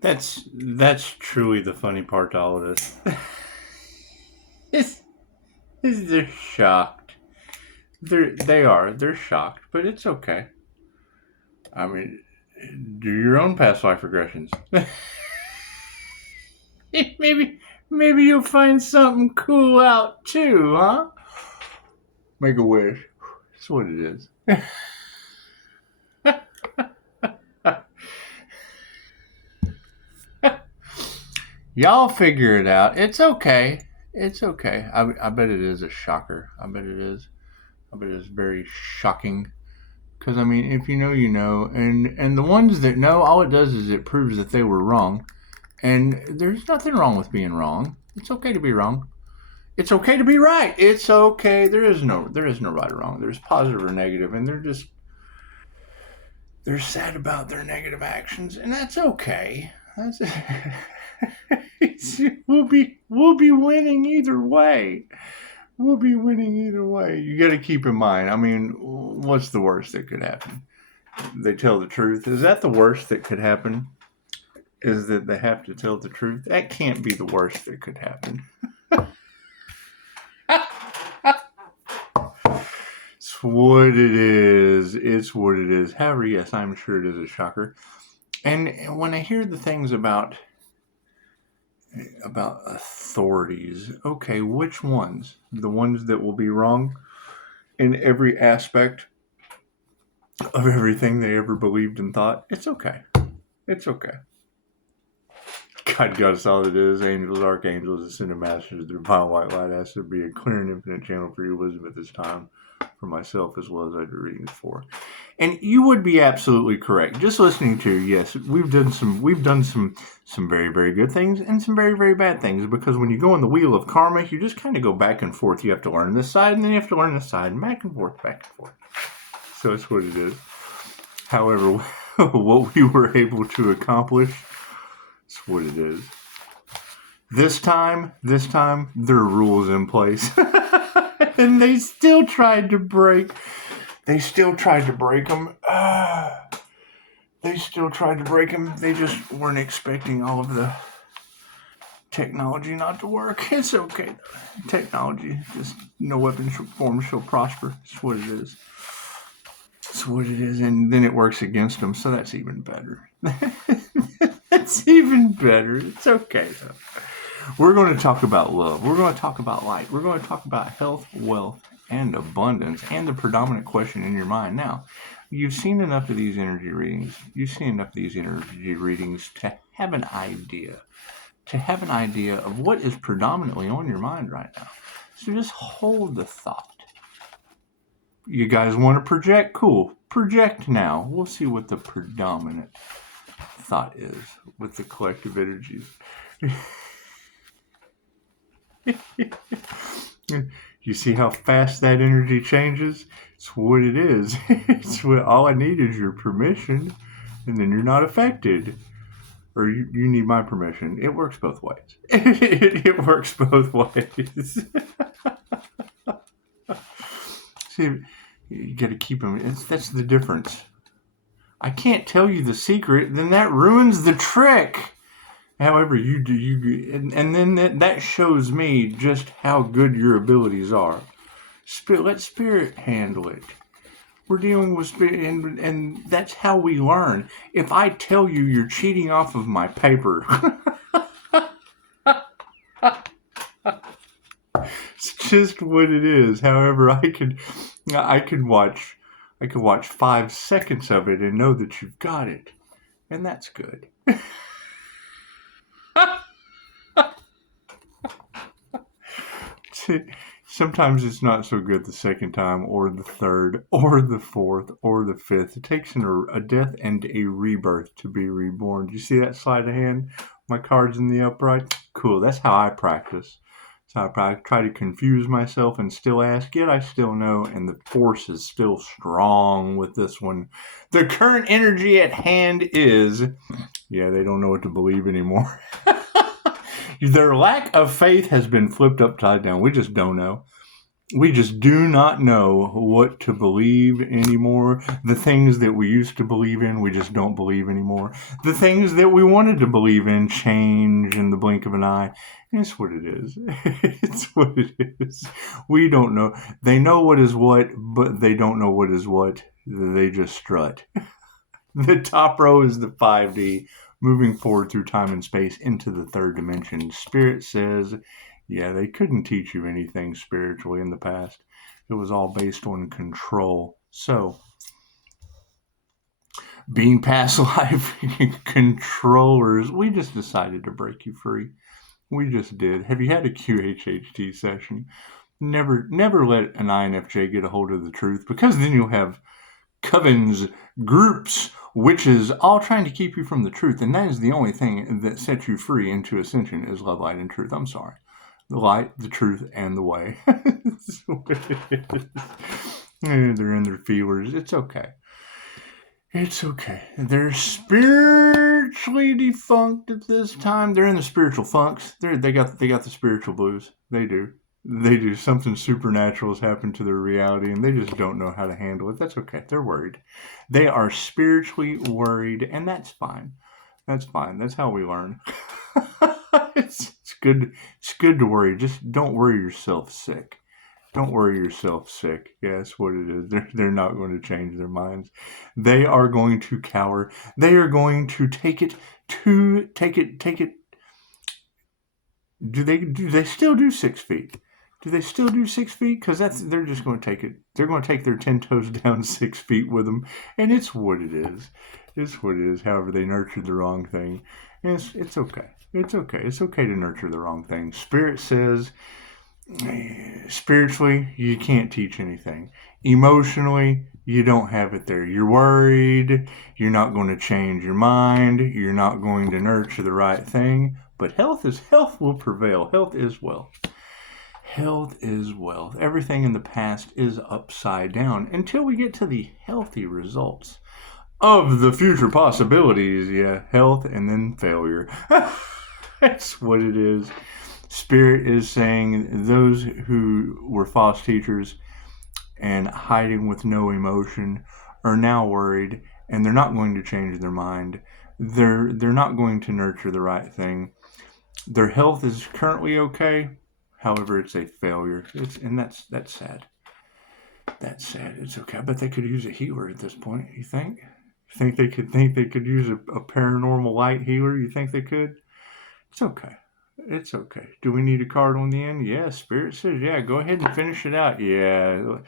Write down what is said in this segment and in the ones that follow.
That's truly the funny part to all of this. is, is they're shocked. They're shocked, but it's okay. I mean, do your own past life regressions. maybe you'll find something cool out too, huh? Make a wish. That's what it is. Y'all figure it out. It's okay. It's okay. I bet it is a shocker. I bet it is. I bet it's very shocking. Because, I mean, if you know, you know. And the ones that know, all it does is it proves that they were wrong. And there's nothing wrong with being wrong. It's okay to be wrong. It's okay to be right. It's okay. There is no right or wrong. There's positive or negative, and they're sad about their negative actions, and that's okay. That's we'll be winning either way. We'll be winning either way. You got to keep in mind. I mean, what's the worst that could happen? They tell the truth. Is that the worst that could happen? Is that they have to tell the truth? That can't be the worst that could happen. It's what it is. It's what it is. However, yes, I'm sure it is a shocker. And when I hear the things about authorities, okay, which ones? The ones that will be wrong in every aspect of everything they ever believed and thought? It's okay. It's okay. God, us all it is. Angels, archangels, ascended masters, the divine white light has to be a clear and infinite channel for your wisdom at this time, for myself as well as I do readings for. And you would be absolutely correct. Just listening to, yes, we've done some very, very good things and some very, very bad things, because when you go on the wheel of karma, you just kind of go back and forth. You have to learn this side, and then you have to learn this side, and back and forth, back and forth. So it's what it is. However, what we were able to accomplish, it's what it is. This time, there are rules in place. And they still tried to break them. They still tried to break them. They just weren't expecting all of the technology not to work. It's okay. Technology, just no weapon form shall prosper. It's what it is. It's what it is. And then it works against them, so that's even better. That's even better. It's okay, though. We're going to talk about love. We're going to talk about light. We're going to talk about health, wealth, and abundance, and the predominant question in your mind. Now, you've seen enough of these energy readings. You've seen enough of these energy readings to have an idea. Of what is predominantly on your mind right now. So just hold the thought. You guys want to project? Cool. Project now. We'll see what the predominant thought is with the collective energies. You see how fast that energy changes? It's what it is. It's what, all I need is your permission, and then you're not affected. Or you need my permission. It works both ways. It works both ways. See, you got to keep them. That's the difference. I can't tell you the secret, then that ruins the trick. However, you do, and then that shows me just how good your abilities are. Let spirit handle it. We're dealing with spirit, and that's how we learn. If I tell you you're cheating off of my paper, it's just what it is. However, I could watch 5 seconds of it and know that you've got it, and that's good. Sometimes it's not so good the second time, or the third, or the fourth, or the fifth. It takes a death and a rebirth to be reborn. Do you see that sleight of hand? My card's in the upright. Cool. That's how I practice. So I try to confuse myself and still ask, yet I still know, and the force is still strong with this one. The current energy at hand is, yeah, they don't know what to believe anymore. Their lack of faith has been flipped upside down. We just don't know. We just do not know what to believe anymore. The things that we used to believe in, we just don't believe anymore. The things that we wanted to believe in change in the blink of an eye. It's what it is. It's what it is. We don't know. They know what is what, but they don't know what is what. They just strut. The top row is the 5D, moving forward through time and space into the third dimension. Spirit says, yeah, they couldn't teach you anything spiritually in the past. It was all based on control. So, being past life controllers, we just decided to break you free. We just did. Have you had a QHHT session? Never let an INFJ get a hold of the truth, because then you'll have covens, groups, witches, all trying to keep you from the truth. And that is the only thing that sets you free into ascension is love, light, and truth. I'm sorry. The light, the truth, and the way. That's what it is. They're in their feelers. It's okay. It's okay. They're spiritually defunct at this time. They're in the spiritual funks. They got the spiritual blues. They do. They do. Something supernatural has happened to their reality, and they just don't know how to handle it. That's okay. They're worried. They are spiritually worried, and that's fine. That's fine. That's how we learn. It's good. It's good to worry. Just don't worry yourself sick. Don't worry yourself sick. Yeah, that's what it is. They're not going to change their minds. They are going to cower. They are going to take it. Do they still do 6 feet? Do they still do 6 feet? Because they're just going to take it. They're going to take their 10 toes down 6 feet with them, and it's what it is. It's what it is. However, they nurtured the wrong thing. And it's okay. It's okay. It's okay to nurture the wrong thing. Spirit says, spiritually, you can't teach anything. Emotionally, you don't have it there. You're worried. You're not going to change your mind. You're not going to nurture the right thing. But health will prevail. Health is wealth. Health is wealth. Everything in the past is upside down until we get to the healthy results of the future possibilities. Yeah, health and then failure. That's what it is. Spirit is saying those who were false teachers and hiding with no emotion are now worried, and they're not going to change their mind. They're not going to nurture the right thing. Their health is currently okay. However, it's a failure. And that's sad. That's sad. It's okay. I bet they could use a healer at this point. You think? Think they could use a paranormal light healer? You think they could? It's okay. It's okay. Do we need a card on the end? Yeah, Spirit says, yeah, go ahead and finish it out. Yeah,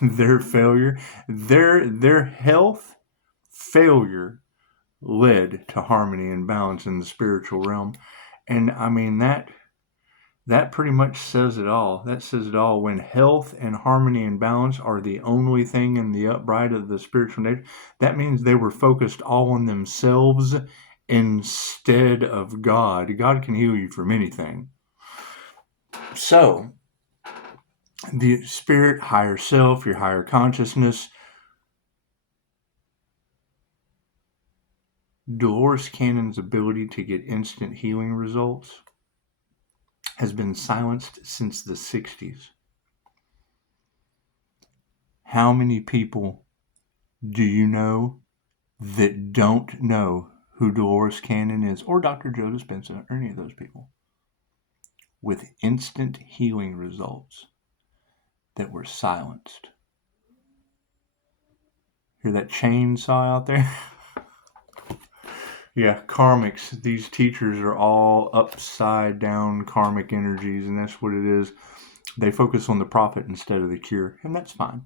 their failure, their health failure led to harmony and balance in the spiritual realm. And I mean, that pretty much says it all. That says it all. When health and harmony and balance are the only thing in the upright of the spiritual nature, that means they were focused all on themselves instead of God. God can heal you from anything. So, the spirit, higher self, your higher consciousness, Dolores Cannon's ability to get instant healing results has been silenced since the 60s. How many people do you know that don't know who Dolores Cannon is, or Dr. Joe Dispenza, or any of those people, with instant healing results that were silenced? Hear that chainsaw out there? Yeah, karmics. These teachers are all upside down karmic energies, and that's what it is. They focus on the profit instead of the cure, and that's fine.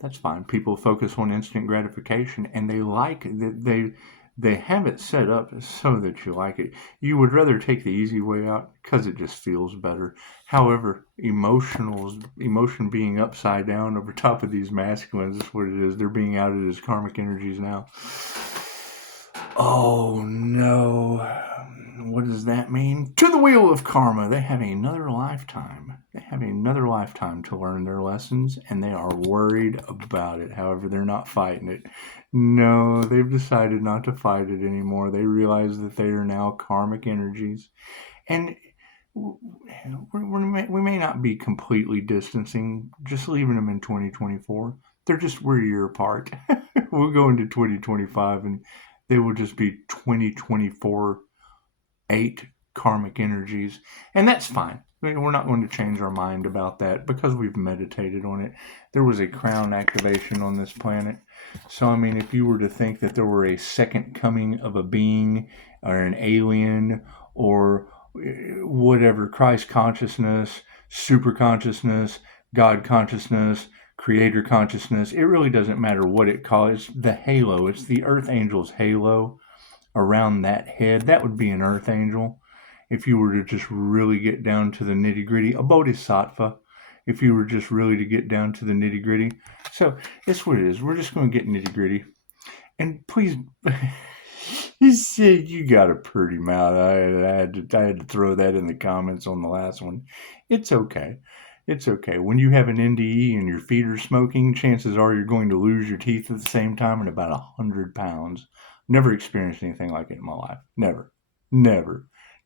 That's fine. People focus on instant gratification, and they like that they have it set up so that you like it. You would rather take the easy way out because it just feels better. However, emotion being upside down over top of these masculines is what it is. They're being outed as karmic energies now. Oh no. What does that mean? To the wheel of karma. They have another lifetime. They have another lifetime to learn their lessons, and they are worried about it. However, they're not fighting it. No, they've decided not to fight it anymore. They realize that they are now karmic energies. And we may not be completely distancing, just leaving them in 2024. We're a year apart. We'll go into 2025 and they will just be 2024 8 karmic energies. And that's fine. We're not going to change our mind about that because we've meditated on it. There was a crown activation on this planet. So, I mean, if you were to think that there were a second coming of a being or an alien or whatever, Christ consciousness, super consciousness, God consciousness, creator consciousness, it really doesn't matter what it calls. The halo, it's the earth angel's halo around that head. That would be an earth angel. If you were to just really get down to the nitty gritty, a bodhisattva, if you were just really to get down to the nitty gritty. So it's what it is. We're just going to get nitty gritty. And please, you said you got a pretty mouth. I had to throw that in the comments on the last one. It's okay. It's okay. When you have an NDE and your feet are smoking, chances are you're going to lose your teeth at the same time in about 100 pounds. Never experienced anything like it in my life. Never.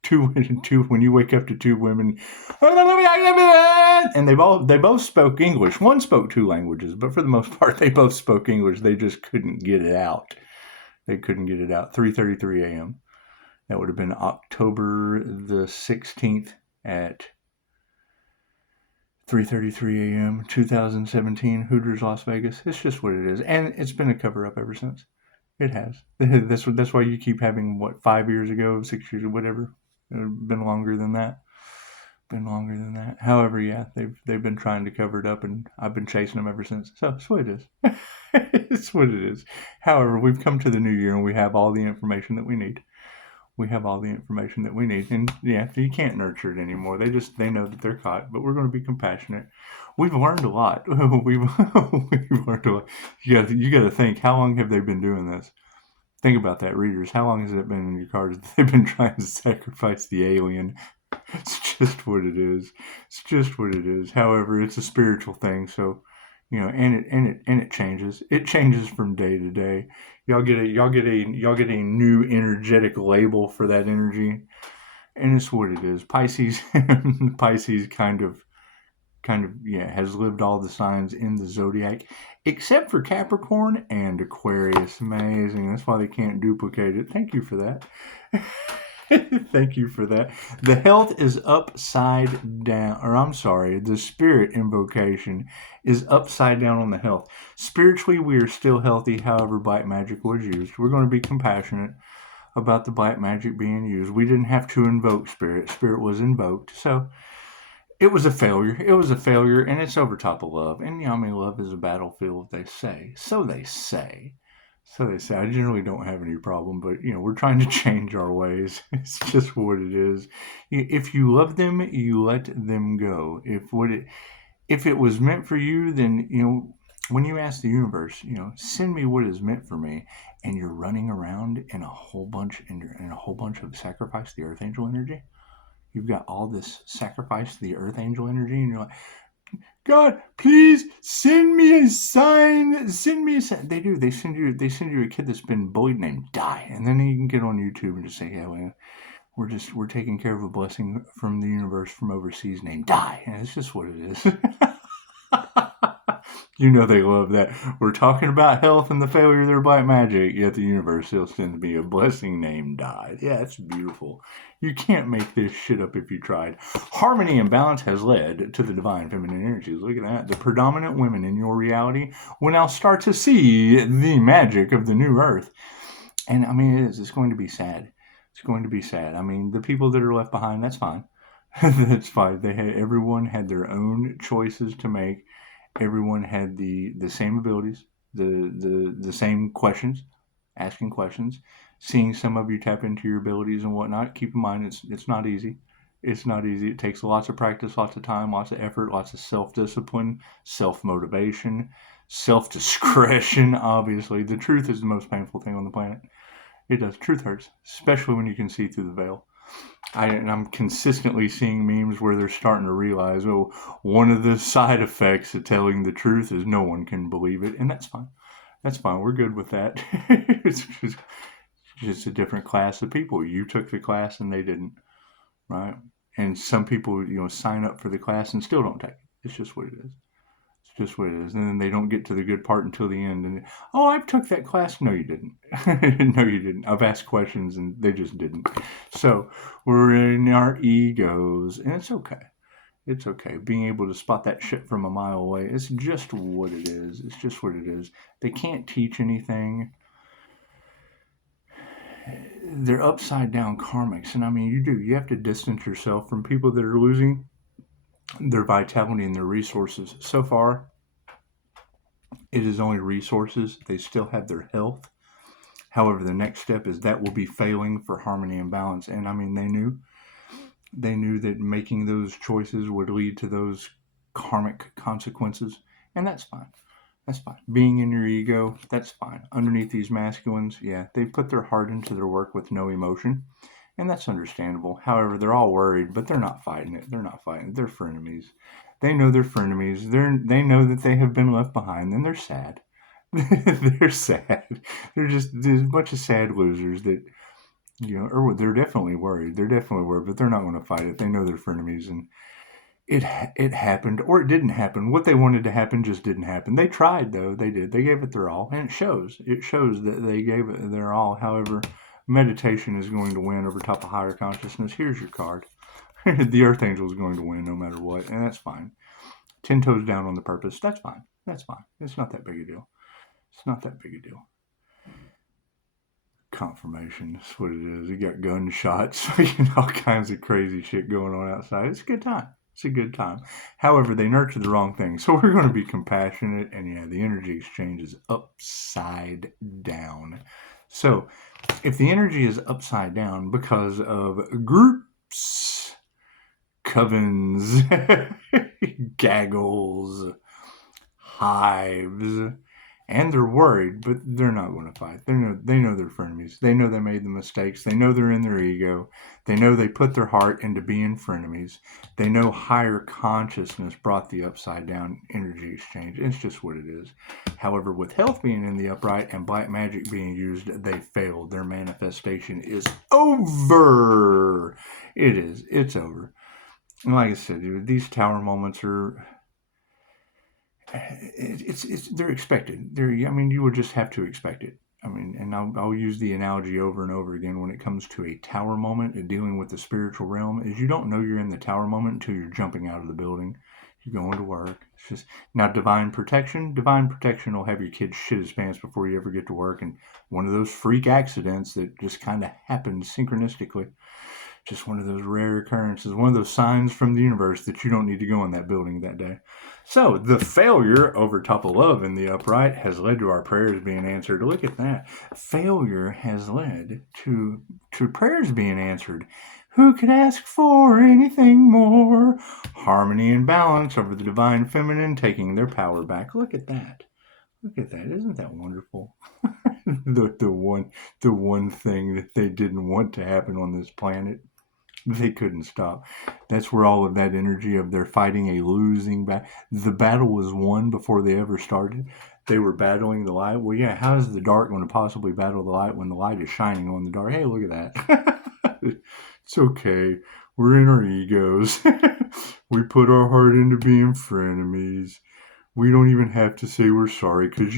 When you wake up to two women, and they both spoke English. One spoke 2 languages, but for the most part, they both spoke English. They just couldn't get it out. 3:33 a.m. That would have been October the 16th at 3:33 a.m. 2017, Hooters, Las Vegas. It's just what it is, and it's been a cover-up ever since. It has. That's why you keep having 5 years ago, 6 years, or whatever. Been longer than that. However, yeah, they've been trying to cover it up, and I've been chasing them ever since. So it's what it is. It's what it is. However, we've come to the new year, and we have all the information that we need. And yeah, you can't nurture it anymore. They know that they're caught, but we're going to be compassionate. We've learned a lot. we've learned a lot. You got to think, how long have they been doing this? Think about that, readers. How long has it been in your cards that they've been trying to sacrifice the alien? It's just what it is. However, it's a spiritual thing, so and it changes. It changes from day to day. Y'all get a new energetic label for that energy, and it's what it is. Pisces kind of has lived all the signs in the zodiac except for Capricorn and Aquarius. Amazing. That's why they can't duplicate it. Thank you for that. Thank you for that. The health is upside down, or I'm sorry, the spirit invocation is upside down on the health. Spiritually, we are still healthy, however black magic was used. We're going to be compassionate about the black magic being used. We didn't have to invoke spirit. Spirit was invoked. So it was a failure. And it's over top of love. And love is a battlefield, they say. So they say. I generally don't have any problem, but we're trying to change our ways. It's just what it is. If you love them, you let them go. If it was meant for you, then when you ask the universe, send me what is meant for me, and you're running around in a whole bunch of sacrifice the earth angel energy. You've got all this sacrifice to the earth angel energy, and you're like, God, please send me a sign. They do. They send you a kid that's been bullied named Die, and then you can get on YouTube and just say, yeah, well, we're taking care of a blessing from the universe from overseas named Die, and it's just what it is. They love that. We're talking about health and the failure of their black magic, yet the universe still sends me a blessing named Die. Yeah, it's beautiful. You can't make this shit up if you tried. Harmony and balance has led to the divine feminine energies. Look at that. The predominant women in your reality will now start to see the magic of the new earth. And it's going to be sad. The people that are left behind, that's fine. That's fine. Everyone had their own choices to make. Everyone had the same abilities, the same questions, asking questions, seeing some of you tap into your abilities and whatnot. Keep in mind, it's not easy. It's not easy. It takes lots of practice, lots of time, lots of effort, lots of self-discipline, self-motivation, self-discretion, obviously. The truth is the most painful thing on the planet. It does. Truth hurts, especially when you can see through the veil. I'm consistently seeing memes where they're starting to realize, one of the side effects of telling the truth is no one can believe it, and that's fine. We're good with that. It's just a different class of people. You took the class and they didn't, right? And some people, sign up for the class and still don't take it. It's just what it is. It's just what it is. And then they don't get to the good part until the end. And, oh, I took that class. No, you didn't. No, you didn't. I've asked questions and they just didn't. So we're in our egos, and it's okay. It's okay. Being able to spot that shit from a mile away, it's just what it is. It's just what it is. They can't teach anything. They're upside down karmics. And I mean, you have to distance yourself from people that are losing their vitality and their resources. So far, it is only resources. They still have their health. However, the next step is that will be failing for harmony and balance. And I mean, they knew that making those choices would lead to those karmic consequences. And that's fine. That's fine. Being in your ego, that's fine. Underneath these masculines, yeah, they put their heart into their work with no emotion. And that's understandable. However, they're all worried, but they're not fighting it. They're not fighting it. They're frenemies. They know they're frenemies. They know that they have been left behind, and they're sad. They're sad. There's a bunch of sad losers that, or they're definitely worried. They're definitely worried, but they're not going to fight it. They know they're frenemies, and it happened, or it didn't happen. What they wanted to happen just didn't happen. They tried, though. They did. They gave it their all, and it shows. It shows that they gave it their all. However, meditation is going to win over top of higher consciousness. Here's your card. The Earth Angel is going to win no matter what, and that's fine. 10 toes down on the purpose. That's fine. That's fine. It's not that big a deal. It's not that big a deal. Confirmation. That's what it is. You got gunshots, all kinds of crazy shit going on outside. It's a good time. It's a good time. However, they nurture the wrong thing. So we're going to be compassionate, and yeah, the energy exchange is upside down. So if the energy is upside down because of groups, covens, gaggles, hives, and they're worried, but they're not going to fight. They know they're frenemies. They know they made the mistakes. They know they're in their ego. They know they put their heart into being frenemies. They know higher consciousness brought the upside down energy exchange. It's just what it is. However, with health being in the upright and black magic being used, they failed. Their manifestation is over. It is. It's over. And like I said, dude, these tower moments are... they're expected. You would just have to expect it. And I'll use the analogy over and over again when it comes to a tower moment and dealing with the spiritual realm, is you don't know you're in the tower moment until you're jumping out of the building. You're going to work. It's just, now divine protection will have your kid shit his pants before you ever get to work. And one of those freak accidents that just kind of happened synchronistically. Just one of those rare occurrences, one of those signs from the universe that you don't need to go in that building that day. So the failure over top of love in the upright has led to our prayers being answered. Look at that. Failure has led to prayers being answered. Who could ask for anything more? Harmony and balance over the divine feminine taking their power back. Look at that. Look at that. Isn't that wonderful? the one thing that they didn't want to happen on this planet, they couldn't stop. That's where all of that energy of they're fighting a losing battle. The battle was won before they ever started. They were battling the light. Well, yeah, how is the dark going to possibly battle the light when the light is shining on the dark? Hey, look at that. It's okay. We're in our egos. We put our heart into being frenemies. We don't even have to say we're sorry because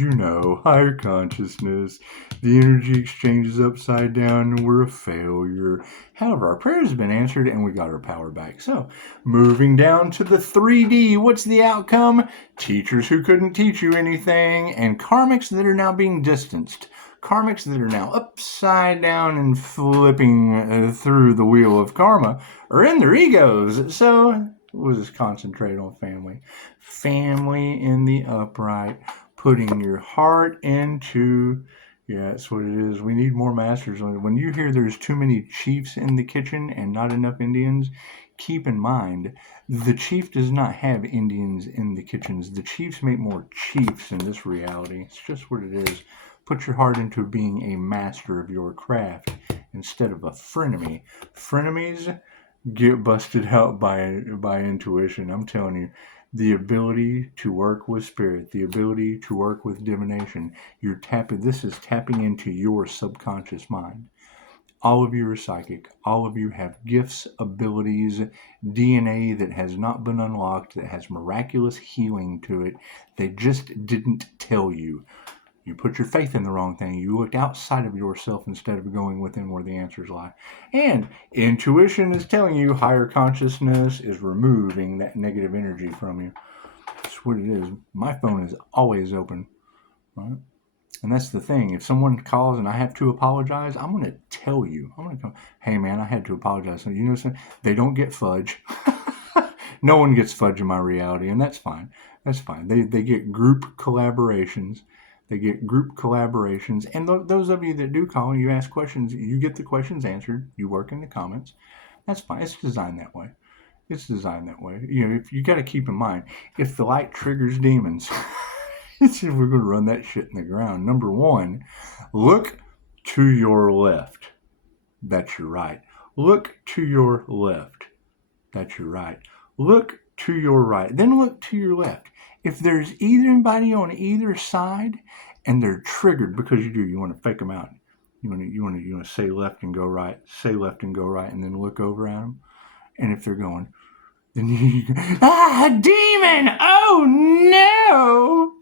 higher consciousness, the energy exchange is upside down and we're a failure. However, our prayers have been answered and we got our power back. So, moving down to the 3D, what's the outcome? Teachers who couldn't teach you anything and karmics that are now being distanced. Karmics that are now upside down and flipping through the wheel of karma are in their egos. So, we'll just concentrate on family. Family in the upright, putting your heart into, that's what it is. We need more masters. When you hear there's too many chiefs in the kitchen and not enough Indians, keep in mind, the chief does not have Indians in the kitchens. The chiefs make more chiefs in this reality. It's just what it is. Put your heart into being a master of your craft instead of a frenemy. Frenemies get busted out by intuition. I'm telling you, the ability to work with spirit, the ability to work with divination, this is tapping into your subconscious mind. All of you are psychic. All of you have gifts, abilities, DNA that has not been unlocked, that has miraculous healing to it. They just didn't tell you. You put your faith in the wrong thing. You looked outside of yourself instead of going within where the answers lie. And intuition is telling you higher consciousness is removing that negative energy from you. That's what it is. My phone is always open, right? And that's the thing. If someone calls and I have to apologize, I'm going to tell you. I'm going to come, hey, man, I had to apologize. So, you know something? They don't get fudge. No one gets fudge in my reality, and that's fine. That's fine. They get group collaborations. They get group collaborations. And those of you that do call and you ask questions, you get the questions answered. You work in the comments. That's fine. It's designed that way. It's designed that way. You know, if you got to keep in mind, if the light triggers demons... We're going to run that shit in the ground. Number one, look to your left. That's your right. Look to your left. That's your right. Look to your right. Then look to your left. If there's anybody on either side and they're triggered, because you want to fake them out. You want to say left and go right. Say left and go right, and then look over at them. And if they're going, then you go, demon! Oh no!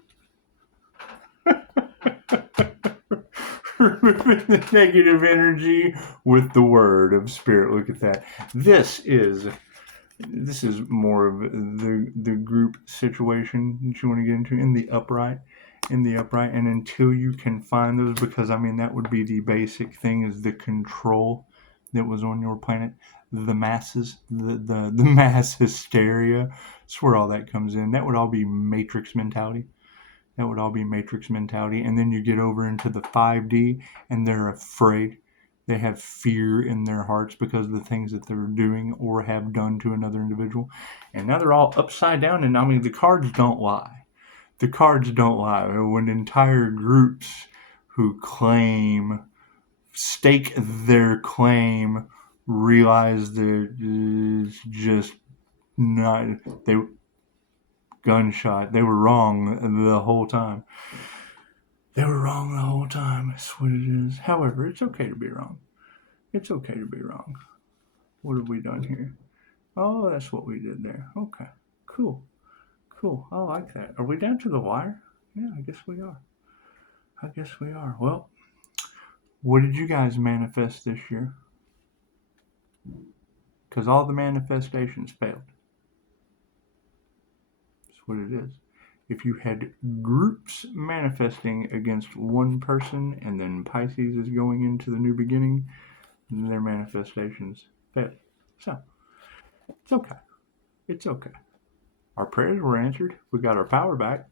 Removing the negative energy with the word of spirit. Look at that. This is more of the group situation that you want to get into in the upright. And until you can find those, because I mean that would be the basic thing, is the control that was on your planet, the masses, the mass hysteria. That's where all that comes in. That would all be matrix mentality. That would all be matrix mentality. And then you get over into the 5D and they're afraid. They have fear in their hearts because of the things that they're doing or have done to another individual. And now they're all upside down. And I mean, the cards don't lie. The cards don't lie. When entire groups who stake their claim, realize that it's just not... Gunshot. They were wrong the whole time. They were wrong the whole time. That's what it is. However, it's okay to be wrong. It's okay to be wrong. What have we done here? Oh, that's what we did there. Okay. Cool. I like that. Are we down to the wire? Yeah, I guess we are. Well, what did you guys manifest this year? Because all the manifestations failed. What it is. If you had groups manifesting against one person and then Pisces is going into the new beginning, their manifestations failed. So, it's okay. Our prayers were answered. We got our power back.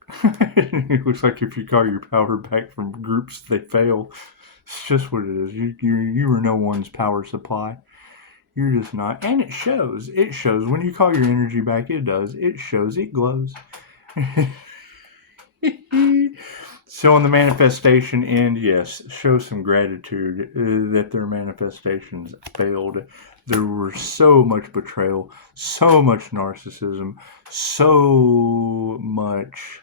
It looks like if you call your power back from groups, they fail. It's just what it is. You are no one's power supply. You're just not. And it shows. It shows. When you call your energy back, it does. It shows. It glows. So on the manifestation end, yes, show some gratitude that their manifestations failed. There was so much betrayal, so much narcissism, so much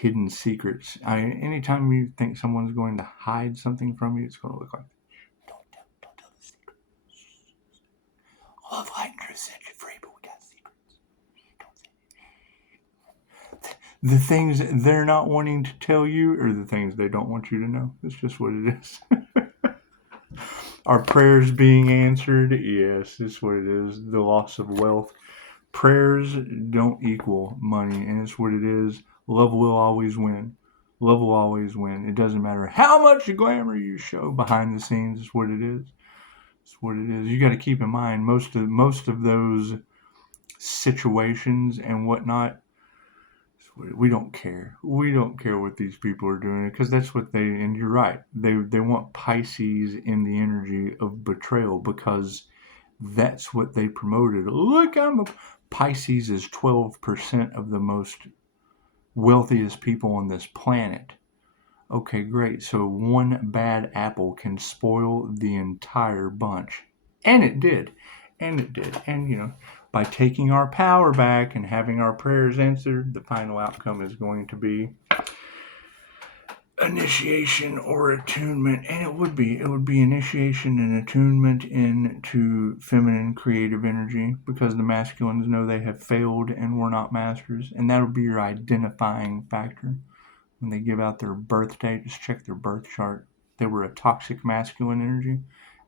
hidden secrets. Anytime you think someone's going to hide something from you, it's going to look like, don't tell the secret. Love, light, and truth set you free, but we got secrets. Don't say it. The things they're not wanting to tell you are the things they don't want you to know. It's just what it is. Our prayers being answered, yes, it's what it is. The loss of wealth. Prayers don't equal money, and it's what it is. Love will always win. Love will always win. It doesn't matter how much glamour you show behind the scenes. It's what it is. It's what it is. You got to keep in mind most of those situations and whatnot. We don't care. We don't care what these people are doing, because that's what they, and you're right, they want Pisces in the energy of betrayal, because that's what they promoted. Look, Pisces is 12% of the most wealthiest people on this planet. Okay, great. So one bad apple can spoil the entire bunch. And it did. And by taking our power back and having our prayers answered, the final outcome is going to be initiation or attunement, and it would be initiation and attunement into feminine creative energy, because the masculines know they have failed and were not masters, and that'll be your identifying factor. When they give out their birth date, just check their birth chart. They were a toxic masculine energy,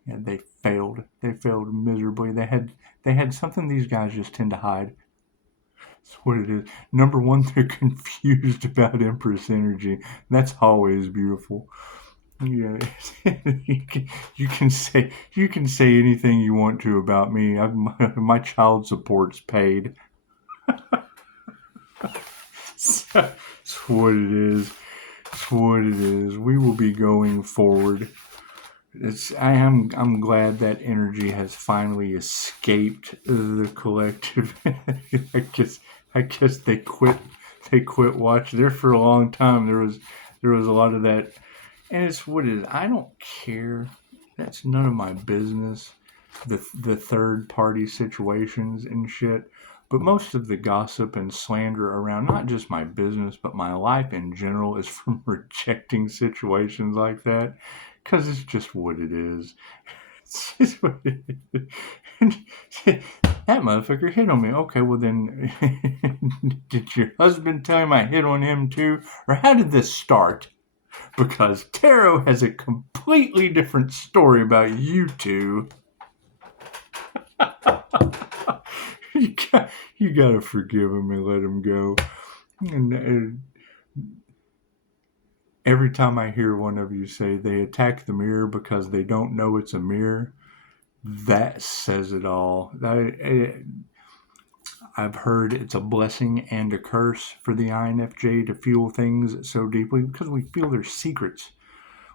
and they failed. They failed miserably. They had something these guys just tend to hide. That's what it is. Number one, they're confused about Empress energy. That's always beautiful. Yeah, you can say anything you want to about me. My child support's paid. That's what it is. That's what it is. We will be going forward. I'm glad that energy has finally escaped the collective. I guess they quit watching. There for a long time there was a lot of that, and it's what it is. I don't care. That's none of my business. The third party situations and shit. But most of the gossip and slander around not just my business but my life in general is from rejecting situations like that, because it's just what it is. It's just what it is. That motherfucker hit on me. Okay, well then, did your husband tell him I hit on him too? Or how did this start? Because Tarot has a completely different story about you two. You gotta forgive him and let him go. And every time I hear one of you say they attack the mirror because they don't know it's a mirror, that says it all. I've heard it's a blessing and a curse for the INFJ to feel things so deeply, because we feel their secrets.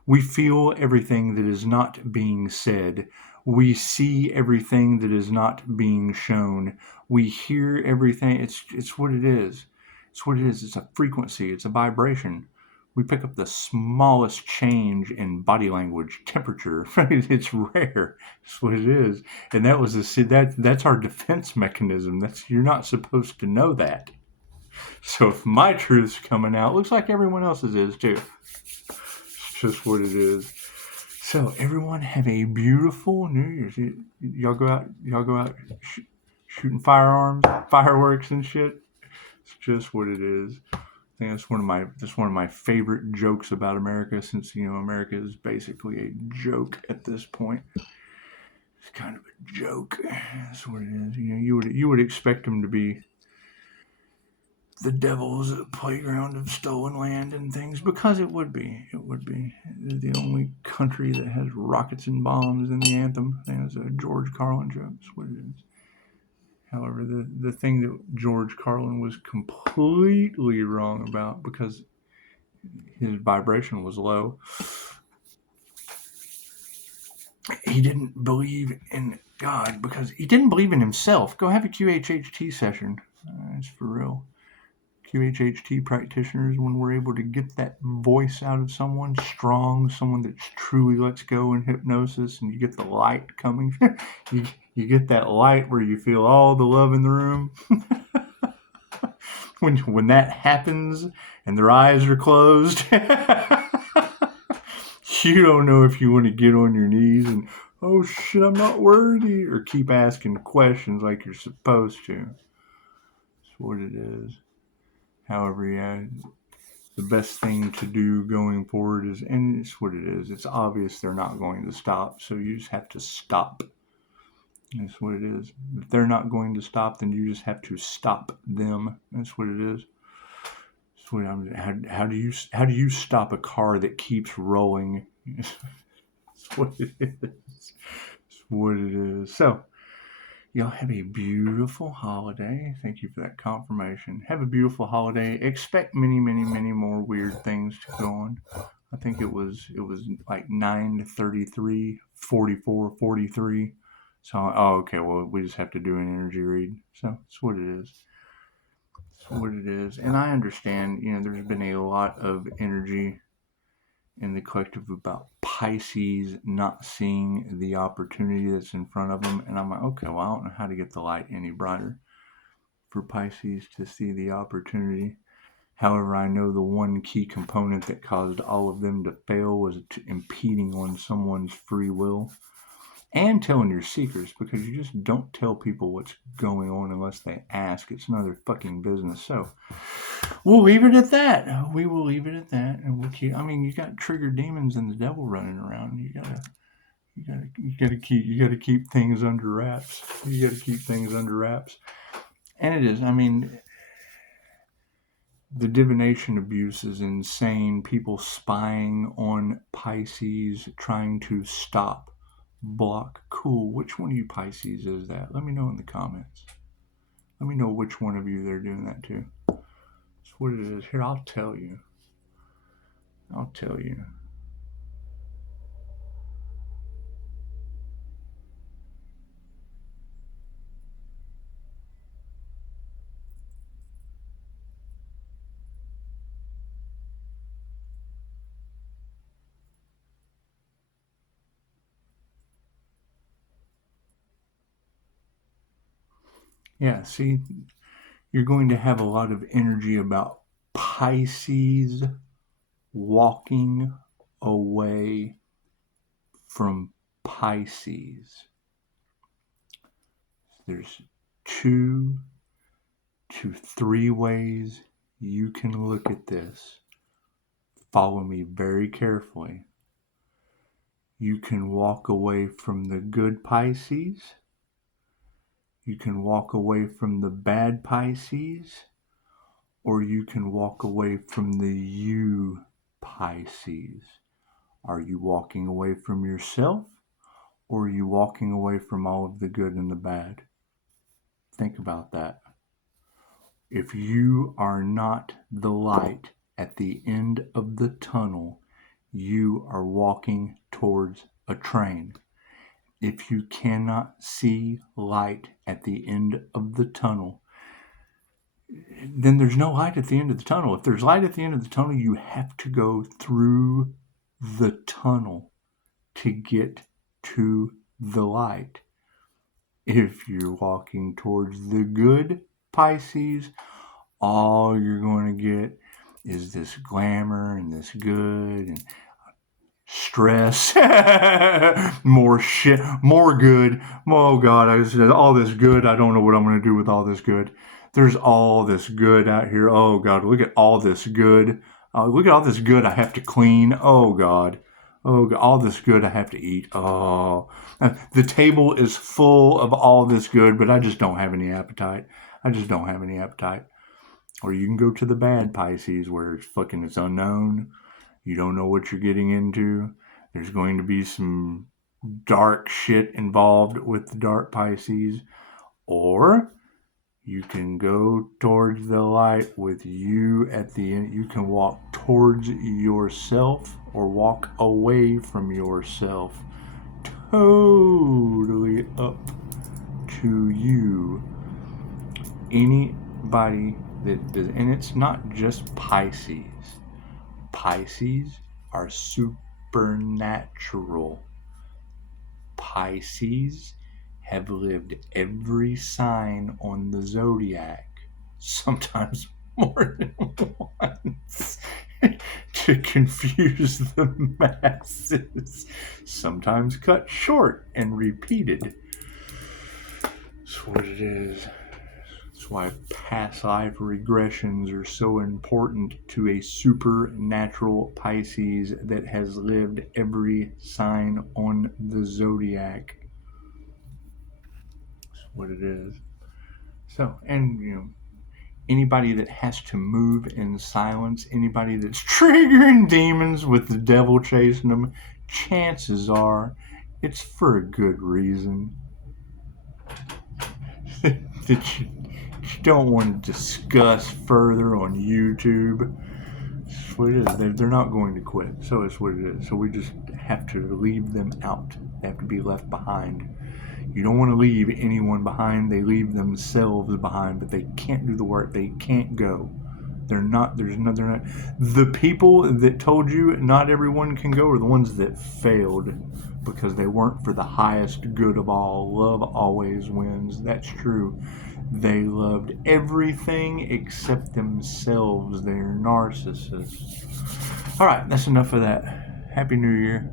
We feel everything that is not being said. We see everything that is not being shown. We hear everything. It's what it is. It's what it is. It's a frequency. It's a vibration. We pick up the smallest change in body language, temperature. It's rare. It's what it is. And that's our defense mechanism. You're not supposed to know that. So if my truth's coming out, looks like everyone else's is too. It's just what it is. So everyone have a beautiful New Year's. Y'all go out shooting fireworks and shit. It's just what it is. I think that's one of my favorite jokes about America, since America is basically a joke at this point. It's kind of a joke. That's what it is. You would expect them to be the devil's playground of stolen land and things, because it would be. The only country that has rockets and bombs in the anthem. I think it's a George Carlin joke. That's what it is. However, the thing that George Carlin was completely wrong about, because his vibration was low, he didn't believe in God because he didn't believe in himself. Go have a QHHT session. It's for real. QHHT practitioners, when we're able to get that voice out of someone strong, someone that truly lets go in hypnosis, and you get the light coming, you get that light where you feel all the love in the room. When that happens and their eyes are closed, you don't know if you want to get on your knees and, oh shit, I'm not worthy, or keep asking questions like you're supposed to. That's what it is. However, yeah, the best thing to do going forward is, and it's what it is, it's obvious they're not going to stop, so you just have to stop. That's what it is. If they're not going to stop, then you just have to stop them. That's what it is. That's what how do you stop a car that keeps rolling? That's what it is. That's what it is. So, y'all have a beautiful holiday. Thank you for that confirmation. Have a beautiful holiday. Expect many, many, many more weird things to go on. I think it was like 9:33, 44, 43. So, okay, well, we just have to do an energy read. So, it's what it is. It's what it is. And I understand, there's been a lot of energy in the collective about Pisces not seeing the opportunity that's in front of them. And I'm like, okay, well, I don't know how to get the light any brighter for Pisces to see the opportunity. However, I know the one key component that caused all of them to fail was impeding on someone's free will and telling your secrets, because you just don't tell people what's going on unless they ask. It's none of their fucking business. So we'll leave it at that. We will leave it at that, and we'll keep. I mean, you got triggered demons and the devil running around. You gotta keep things under wraps. You gotta keep things under wraps. And it is. I mean, the divination abuse is insane. People spying on Pisces, trying to stop, block. Cool. Which one of you Pisces is that? Let me know in the comments. Let me know which one of you they're doing that to. That's what it is. Here, I'll tell you. Yeah, see, you're going to have a lot of energy about Pisces walking away from Pisces. There's 2 to 3 ways you can look at this. Follow me very carefully. You can walk away from the good Pisces. You can walk away from the bad Pisces. Or you can walk away from the you Pisces. Are you walking away from yourself? Or are you walking away from all of the good and the bad? Think about that. If you are not the light at the end of the tunnel, you are walking towards a train. If you cannot see light at the end of the tunnel, then there's no light at the end of the tunnel. If there's light at the end of the tunnel, you have to go through the tunnel to get to the light. If you're walking towards the good Pisces, all you're going to get is this glamour and this good and stress, more shit, more good. Oh God, I said all this good. I don't know what I'm going to do with all this good. There's all this good out here. Oh God, look at all this good. Look at all this good I have to clean. Oh God. Oh, all this good I have to eat. Oh, the table is full of all this good, but I just don't have any appetite. Or you can go to the bad Pisces where it's unknown. You don't know what you're getting into. There's going to be some dark shit involved with the dark Pisces. Or you can go towards the light with you at the end. You can walk towards yourself or walk away from yourself. Totally up to you. Anybody that does, and it's not just Pisces. Pisces are supernatural. Pisces have lived every sign on the zodiac, sometimes more than once, to confuse the masses, sometimes cut short and repeated. That's what it is. That's why past life regressions are so important to a supernatural Pisces that has lived every sign on the zodiac. That's what it is. So, and anybody that has to move in silence, anybody that's triggering demons with the devil chasing them, chances are it's for a good reason. that you don't want to discuss further on YouTube. It's what it is. They're not going to quit. So it's what it is. So we just have to leave them out. They have to be left behind. You don't want to leave anyone behind. They leave themselves behind, but they can't do the work. They can't go. They're not. They're not. The people that told you not everyone can go are the ones that failed because they weren't for the highest good of all. Love always wins. That's true. They loved everything except themselves. They're narcissists. All right, that's enough of that. Happy New Year.